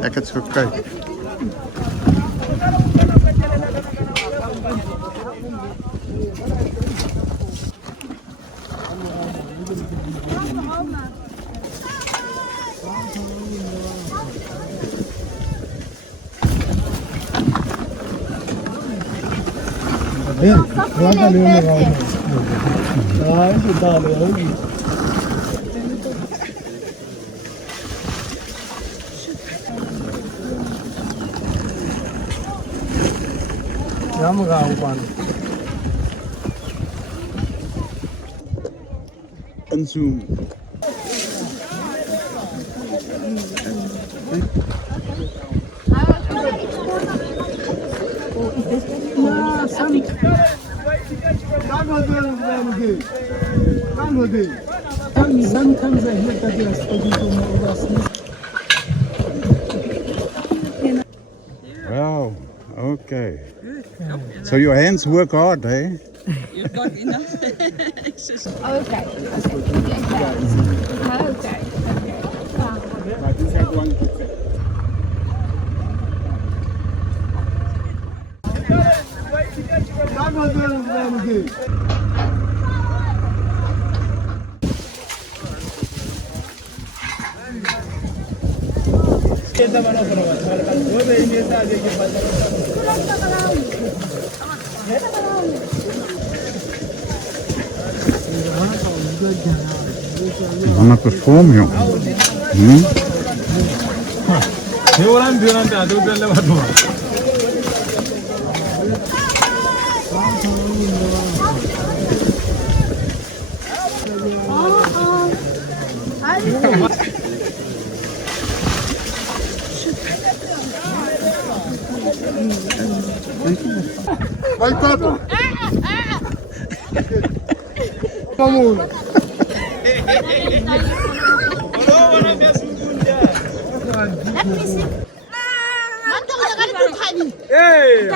Lekker terugkijken. Een zoom. Sometimes I hear that they are speaking to me over snip. Wow, okay. So your hands work hard, eh? You've got enough exercise. Okay. Wanna perform, joh. Vai, Papa! Vamos! Hey!